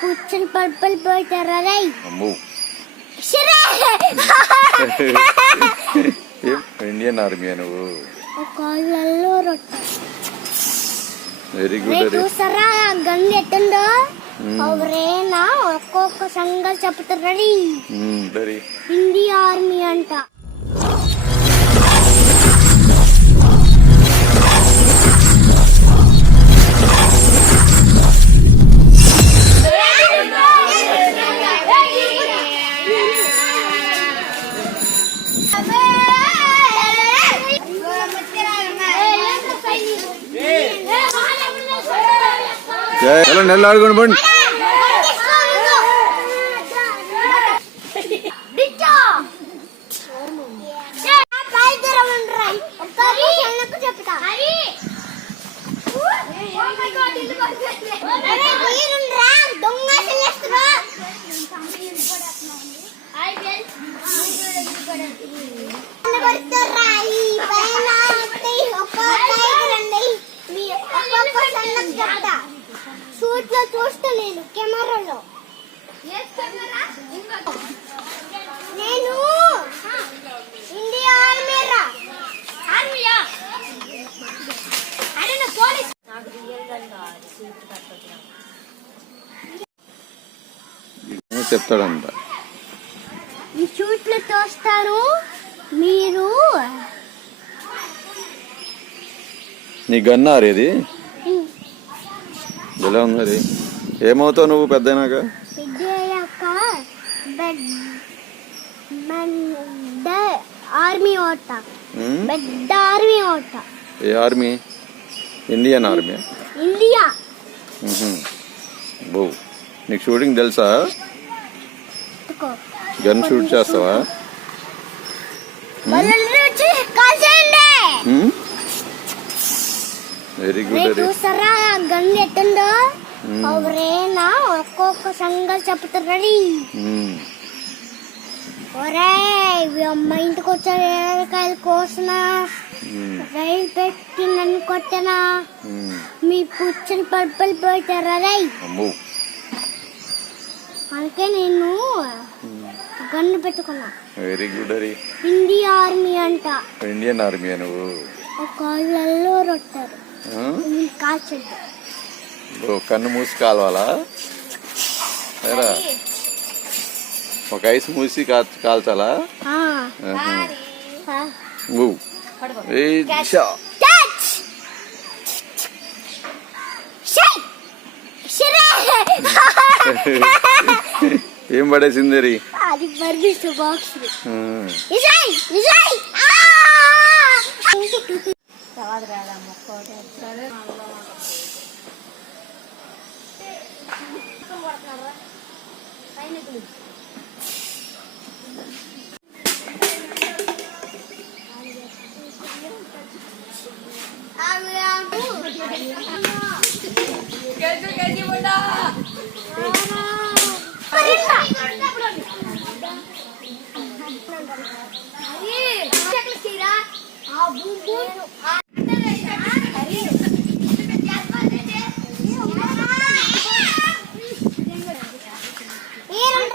పుచ్చని purple పోతారా Indian army నువ్వు? కాళ్ళల్లో రొట్టె వెరీ గుడ్ ఆ గన్ ఎట్టుందో. ఎవరైనా ఒక్కొక్క సంగతి చెప్తారని వెరీ ఇండియా ఆర్మీ అంట. ఎలా పండి. లో చూస్తలేను కెమెరాలో. నేను? ఇండియా ఆర్మీ రా ఆర్మీయా? అరే నా పోలీస్ చెప్తాడంట. ఈ షూట్లు చూస్తారు మీరు? నీ గన్నారు ఇది ఎలా ఉంది అది ఏమవుతావు నువ్వు పెద్దనాక ఆర్మీ ఓట. పెద్ద ఆర్మీ ఓట. ఏ ఆర్మీ? Indian army? ఇండియా. బో నీకు షూటింగ్ తెలుసా. గన్ షూట్ చేస్తావా? వెరీ గుడ్ వెరీ చూసారా ఆ గన్ ఎట్టుందో ఎవరైనా ఒక్కొక్క సంగతి చెప్తారని ఒరే అమ్మ ఇంటికి వచ్చా ఏరకాయలు కోసిన రైలు పెట్టి నన్ను కొట్టనా? మీ పుచ్చని పర్పల్ పోతారా రై అమ్మో. అందుకే నేను గన్ను పెట్టుకున్నా. Very good very India army అంట. ఇండియన్ ఆర్మీ నువ్వు? ఒక కాళ్ళల్లో రొట్టారు? కాల్చండి ఓ, కన్ను మూసి కాలవాలా? ఏరా? ఒక ఐస్ మూసి కాల్ కాల్చాలా! ఏం పడేసింది రీ कैसे कैसे बोला